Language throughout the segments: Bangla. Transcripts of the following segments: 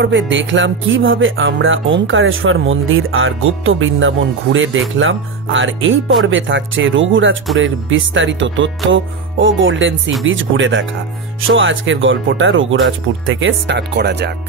পর্বে দেখলাম কিভাবে আমরা ওমকারেশ্বর মন্দির আর গুপ্ত বৃন্দাবন ঘুরে দেখলাম, আর এই পর্বে থাকছে রঘুরাজপুরের বিস্তারিত তথ্য ও গোল্ডেন সি বিচ ঘুরে দেখা। সো আজকের গল্পটা রঘুরাজপুর থেকে স্টার্ট করা যাক।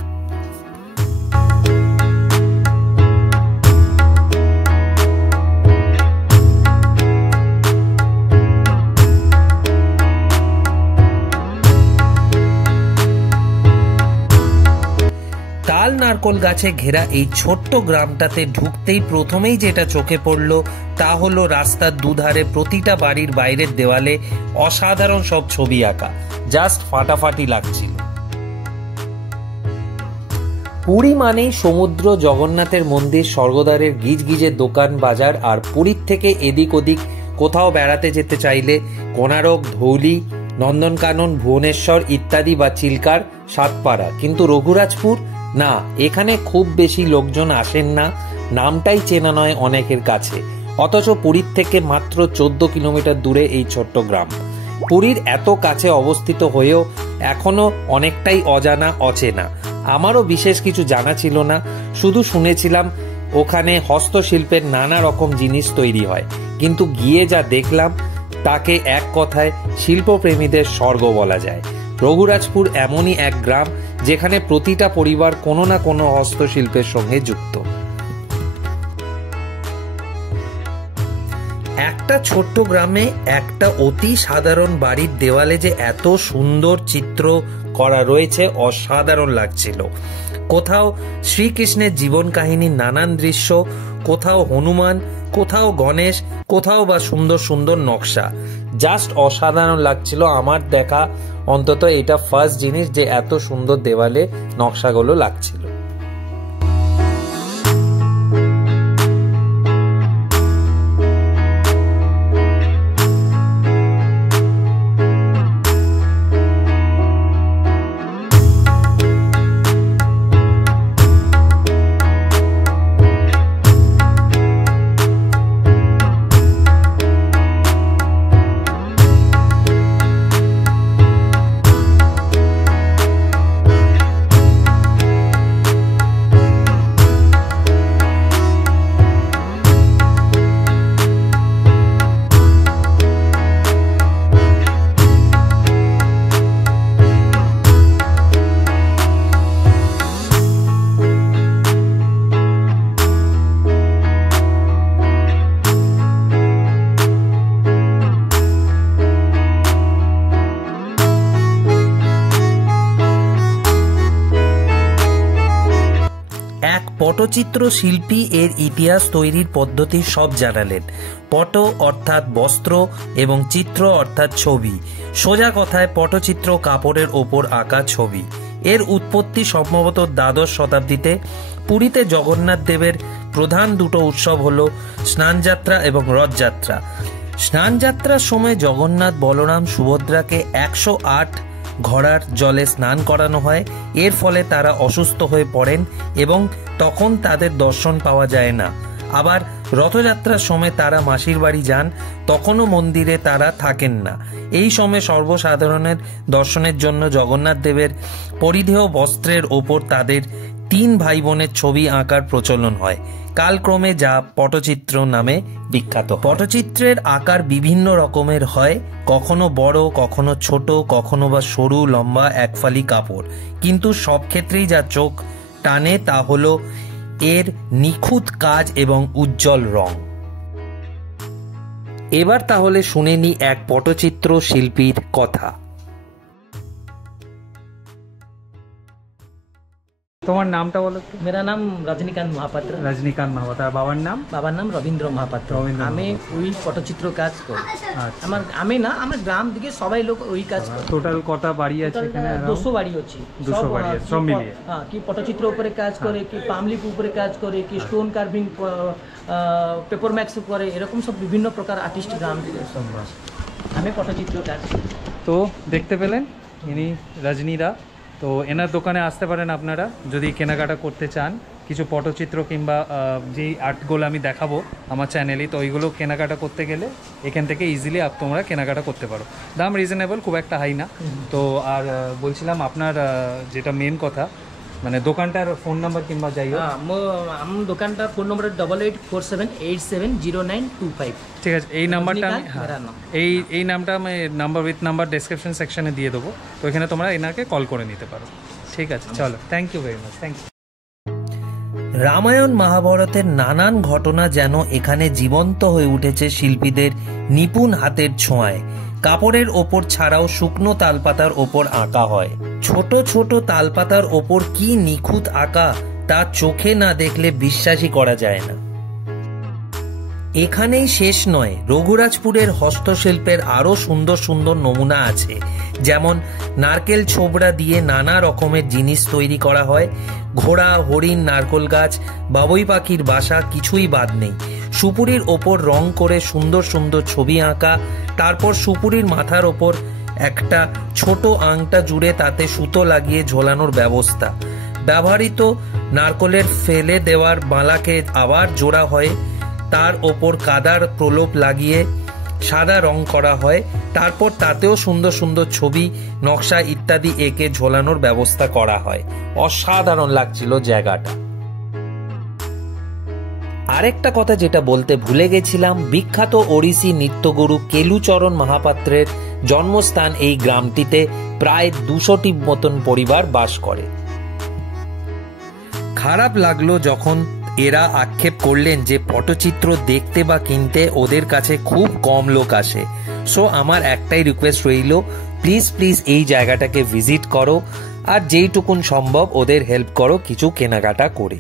তাল নারকোল গাছে ঘেরা এই ছোট্ট গ্রামটাতে ঢুকতেই প্রথমেই যেটা চোখে পড়ল তা হলো রাস্তার দুধারে প্রতিটা বাড়ির বাইরের দেওয়ালে অসাধারণ সব ছবি আঁকা, জাস্ট ফাটাফাটি লাগছিল। পুরী মানেই সমুদ্র, জগন্নাথের মন্দির, স্বর্গদ্বারের গিজগিজের দোকান বাজার, আর পুরীর থেকে এদিক ওদিক কোথাও বেড়াতে যেতে চাইলে কোনারক, ধৌলি, নন্দনকানন, ভুবনেশ্বর ইত্যাদি বা চিল্কার, সাতপাড়া। কিন্তু রঘুরাজপুর না, এখানে খুব বেশি লোকজন আসেন না, নামটাই চেনা নয় অনেকের কাছে। অথচ পুরীর থেকে মাত্র 14 কিলোমিটার দূরে এই ছোট্ট গ্রাম। পুরীর এত কাছে অবস্থিত হয়েও এখনো অনেকটাই অজানা, অচেনা। আমারও বিশেষ কিছু জানা ছিল না, শুধু শুনেছিলাম ওখানে হস্তশিল্পের নানা রকম জিনিস তৈরি হয়। কিন্তু গিয়ে যা দেখলাম তাকে এক কথায় শিল্পপ্রেমীদের স্বর্গ বলা যায়। রঘুরাজপুর এমনই এক গ্রাম যেখানে প্রতিটা পরিবার কোনো না কোনো হস্তশিল্পের সঙ্গে যুক্ত। একটা ছোট্ট গ্রামে একটা অতি সাধারণ বাড়ির দেওয়ালে যে এত সুন্দর চিত্র করা রয়েছে, অসাধারণ লাগছিল। কোথাও শ্রীকৃষ্ণের জীবন কাহিনীর নানান দৃশ্য, কোথাও হনুমান, কোথাও গণেশ, কোথাও বা সুন্দর সুন্দর নকশা, জাস্ট অসাধারণ লাগছিল। আমার দেখা অন্তত এটা ফার্স্ট জিনিস যে এত সুন্দর দেওয়ালে নকশাগুলো লাগছিল। পটচিত্র শিল্পী এর ইতিহাস, তৈরির পদ্ধতি সব জানালেন। পট অর্থাৎ বস্ত্র এবং চিত্র অর্থাৎ ছবি। সোজা কথায় পটচিত্র কাপড়ের ওপর আঁকা ছবি। এর উৎপত্তি সম্ভবত দ্বাদশ শতাব্দীতে। পুরীতে জগন্নাথ দেবের প্রধান দুটো উৎসব হলো স্নানযাত্রা এবং রথযাত্রা। স্নানযাত্রার সময় জগন্নাথ, বলরাম, সুভদ্রাকে 108 ঘড়ার জলে স্নান করানো হয়। এর ফলে তারা অসুস্থ হয়ে পড়েন এবং তখন তাদের দর্শন পাওয়া যায় না। আবার রথযাত্রার সময় তারা মাসির বাড়ি যান, তখনও মন্দিরে তারা থাকেন না। এই সময় সর্বসাধারণের দর্শনের জন্য জগন্নাথ দেবের পরিধেয় বস্ত্রের ওপর তাদের 3 ভাই বোনের ছবি আঁকার প্রচলন হয়, কালক্রমে যা পটচিত্র নামে বিখ্যাত। পটচিত্রের আকার বিভিন্ন রকমের হয়, কখনো বড়, কখনো ছোট, কখনো বা সরু লম্বা একফালি কাপড়। কিন্তু সব ক্ষেত্রেই যা চোখ টানে তা হলো এর নিখুঁত কাজ এবং উজ্জ্বল রং। এবার তাহলে শুনে নি এক পটচিত্র শিল্পীর কথা। তোমার নামটা বলো তো? मेरा नाम रजनीकांत महापात्र। रजनीकांत महापात्र। बाबार नाम? बाबार नाम रवींद्र महापात्र। আমি ওই পটচিত্র কাজ করি। আমি না, আমার গ্রাম থেকে সবাই লোক ওই কাজ করে। টোটাল কত বাড়ি আছে এখানে? 200 বাড়ি আছে। 200 বাড়ি আছে সব মিলিয়ে। হ্যাঁ, কি পটচিত্র উপরে কাজ করে, কি পামলিক উপরে কাজ করে, কি স্টোন কার্ভিং, পেপার ম্যাক্স করে, এরকম সব বিভিন্ন প্রকার আর্টিস্ট গ্রাম থেকে সব। আমি পটচিত্র কাজ। তো দেখতে পেলেন ইনি রজনীদা। তো এনার দোকানে আসতে পারেন আপনারা যদি কেনাকাটা করতে চান। কিছু পটচিত্র কিংবা যেই আর্টগুলো আমি দেখাবো আমার চ্যানেলে, তো ওইগুলো কেনাকাটা করতে গেলে এখান থেকে ইজিলি তোমরা কেনাকাটা করতে পারো। দাম রিজনেবল, খুব একটা হাই না। তো আর বলছিলাম আপনার যেটা মেন কথা, মানে দোকানটার ফোন নাম্বার কিংবা যাই হোক। ଆମ ଦୋକାନଟା ଫୋନ୍ ନମ୍ବର 8847870925। ঠিক আছে, এই নাম্বারটা আমি এই নামটা আমি উইথ নাম্বার ডেসক্রিপশন সেকশনে দিয়ে দেবো, তো এখানে তোমরা এনাকে কল করে নিতে পারো। ঠিক আছে, চলো, thank you very much, thank you. Ramayana মহাভারতের নানান ঘটনা যেন এখানে জীবন্ত হয়ে উঠেছে শিল্পীদের নিপুণ হাতের ছোঁয়ায়। কাপড়ের ওপর ছাড়াও শুকনো তালপাতার ওপর আঁকা হয়। ছোট ছোট তালপাতার ওপর কি নিখুঁত আঁকা, তা চোখে না দেখলে বিশ্বাসই করা যায় না। এখানেই শেষ নয়, রঘুরাজপুরের হস্তশিল্পের আরো সুন্দর সুন্দর নমুনা আছে। যেমন নারকেল ছোবড়া দিয়ে নানা রকমের জিনিস তৈরি করা হয়। ঘোড়া, হরিণ, নারকেল গাছ, বাবুই পাখির বাসা কিছুই বাদ নেই। সুপুরির ওপর রং করে সুন্দর সুন্দর ছবি আঁকা, তারপর সুপুরির মাথার ওপর একটা ছোট আংটা জুড়ে তাতে সুতো লাগিয়ে ঝোলানোর ব্যবস্থা। ব্যবহৃত নারকেলের ফেলে দেওয়ার মালাকে আবার জোড়া হয়, তার ওপর কাদার প্রলেপ লাগিয়ে সাদা রং করা হয়, তারপর তাতেও সুন্দর সুন্দর ছবি, নকশা ইত্যাদি এঁকে ঝোলানোর ব্যবস্থা করা হয়। অসাধারণ লাগছিল জায়গাটা। আরেকটা কথা যেটা বলতে ভুলে গেছিলাম, বিখ্যাত ওড়িশি নৃত্যগুরু কেলুচরণ মহাপাত্রের জন্মস্থান এই গ্রামটিতে। প্রায় 200টি মতন পরিবার বাস করে। খারাপ লাগলো যখন এরা আক্ষেপ করলেন যে পটচিত্র দেখতে বা কিনতে ওদের কাছে খুব কম লোক আসে। সো আমার একটাই রিকোয়েস্ট রইল, প্লিজ এই জায়গাটাকে ভিজিট করো, আর যেইটুকুন সম্ভব ওদের হেল্প করো কিছু কেনাকাটা করে।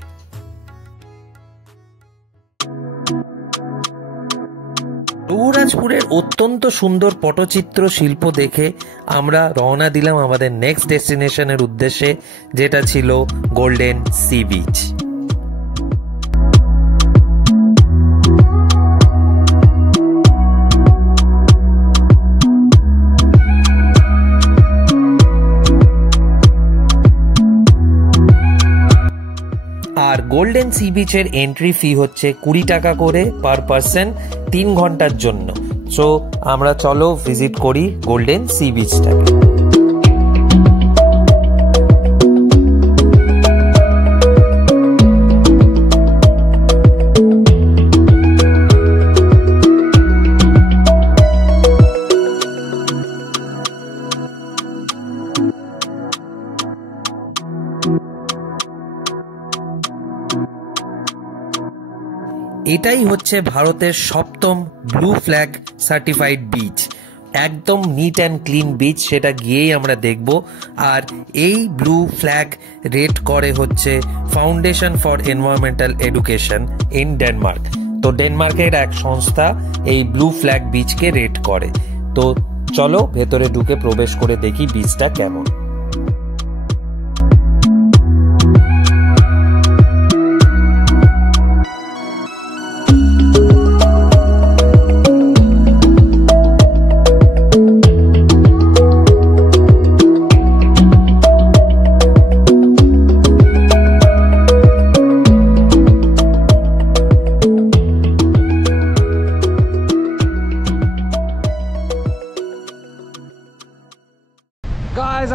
রঘুরাজপুরের অত্যন্ত সুন্দর পটচিত্র শিল্প দেখে আমরা রওনা দিলাম আমাদের নেক্সট ডেস্টিনেশনের উদ্দেশ্যে, যেটা ছিল গোল্ডেন সি বিচ। আর গোল্ডেন সি বিচের এন্ট্রি ফি হচ্ছে 20 টাকা করে পার পারসন 3 ঘন্টার জন্য। সো আমরা চলো ভিজিট করি গোল্ডেন সি বিচটাকে। এটাই হচ্ছে ভারতের 7ম ব্লু ফ্ল্যাগ সার্টিফাইড বিচ। একদম নিট অ্যান্ড ক্লিন বিচ, সেটা গিয়েই আমরা দেখব। আর এই ব্লু ফ্ল্যাগ রেট করে হচ্ছে foundation for environmental education in Denmark. তো ডেনমার্কের এক সংস্থা এই ব্লু ফ্ল্যাগ বিচকে রেট করে। তো চলো ভেতরে ঢুকে প্রবেশ করে দেখি বিচটা কেমন।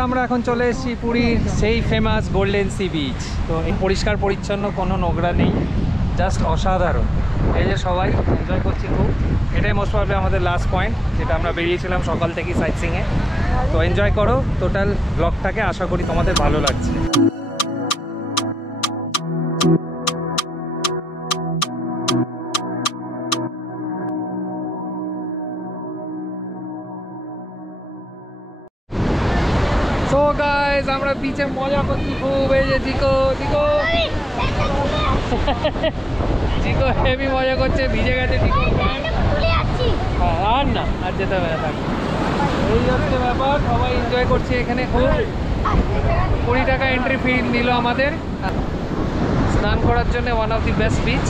আমরা এখন চলে এসেছি পুরীর সেই ফেমাস গোল্ডেন সি বিচ। তো এই পরিষ্কার পরিচ্ছন্ন, কোনো নোংরা নেই, জাস্ট অসাধারণ। এই যে সবাই এনজয় করছি খুব। এটাই মোস্ট প্রবাবলি আমাদের লাস্ট পয়েন্ট, যেটা আমরা বেরিয়েছিলাম সকাল থেকে সাইট সিংয়ে। তো এনজয় করো টোটাল ব্লগটাকে, আশা করি তোমাদের ভালো লাগছে। সো গাইস, আমরা বিচে মজা করছি খুব। এই যে জিকো হেভি মজা করছে, ভিজে গেছে জিকো। হ্যাঁ, আর না, আর যেতে হবে না। এই হচ্ছে ব্যাপার, সবাই এনজয় করছে এখানে খুব। 20 টাকা এন্ট্রি ফি নিল আমাদের স্নান করার জন্য। One of the best beach.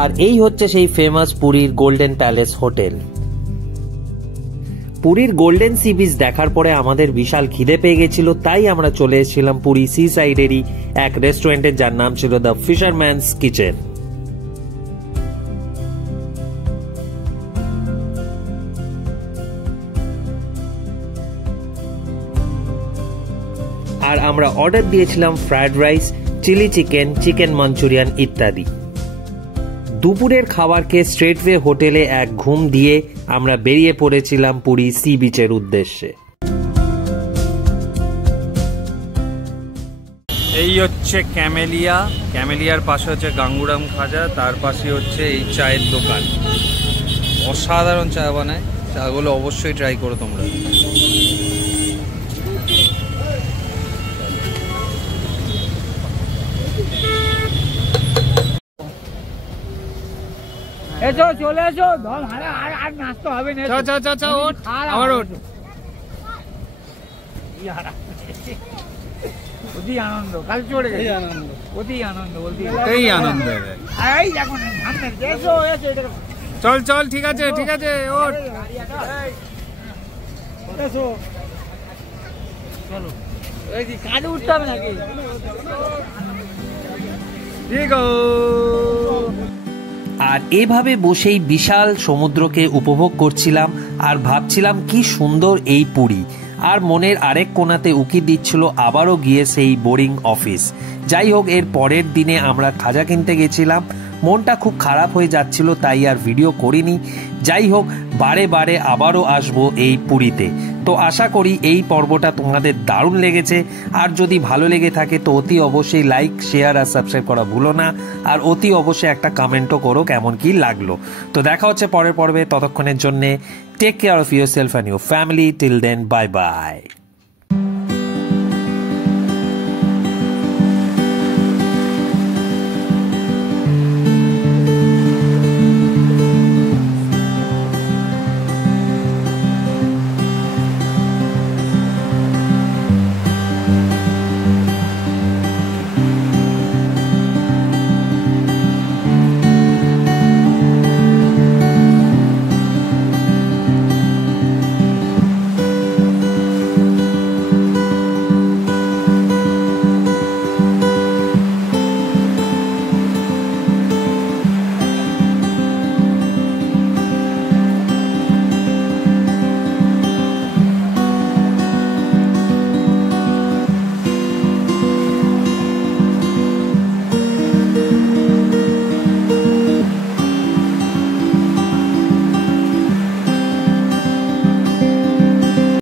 আর এই হচ্ছে সেই ফেমাস পুরীর গোল্ডেন প্যালেস হোটেল। পুরীর গোল্ডেন সি বিচ দেখার পরে আমাদের বিশাল খিদে পেয়ে গেছিল, তাই আমরা চলে এসেছিলাম পুরী সি সাইডেরই এক রেস্টুরেন্টের, যার নাম ছিল দ্য ফিশারম্যানস কিচেন। আর আমরা অর্ডার দিয়েছিলাম fried rice, chilli chicken, chicken Manchurian ইত্যাদি। দুপুরের খাবার খেয়ে স্ট্রেটওয়ে হোটেলে এক ঘুম দিয়ে আমরা বেরিয়ে পড়েছিলাম পুরী সি বিচের উদ্দেশ্যে। এই হচ্ছে ক্যামেলিয়া, ক্যামেলিয়ার পাশে হচ্ছে গাঙ্গুরাম খাজা, তার পাশে হচ্ছে এই চায়ের দোকান। অসাধারণ চা বানায়, চাগুলো অবশ্যই ট্রাই করো তোমরা। চলে এসো, আর নাচতে হবে না। আবার ওঠ। অতি আনন্দ, কাল চলে গেছে আনন্দ, অতি আনন্দ বলতে এই আনন্দ। এই দেখো সামনে এসো এসো, চল চল, ঠিক আছে ঠিক আছে, ওঠ। এসো চলো, এই কি কাঁধে উঠতে হবে নাকি? ঠিক আছে। আর এভাবে বসেই বিশাল সমুদ্রকে উপভোগ করছিলাম আর ভাবছিলাম কি সুন্দর এই পুরী। আর মনের আরেক কোণাতে উকি দিচ্ছিল আবারও গিয়ে সেই বোরিং অফিস। যাই হোক, এর পরের দিনে আমরা খাজা কিনতে গেছিলাম, মনটা খুব খারাপ হয়ে যাচ্ছিল, তাই আর ভিডিও করিনি। যাই হোক, বারে বারে আবারও আসবো এই পুরীতে। তো আশা করি এই পর্বটা তোমাদের দারুণ লেগেছে, আর যদি ভালো লেগে থাকে তো অতি অবশ্যই লাইক, শেয়ার আর সাবস্ক্রাইব করা ভুলো না। আর অতি অবশ্যই একটা কমেন্টও করো কেমন কি লাগলো। তো দেখা হচ্ছে পরের পর্বে, ততক্ষণের জন্যে take care of yourself and your family. Till then, bye by.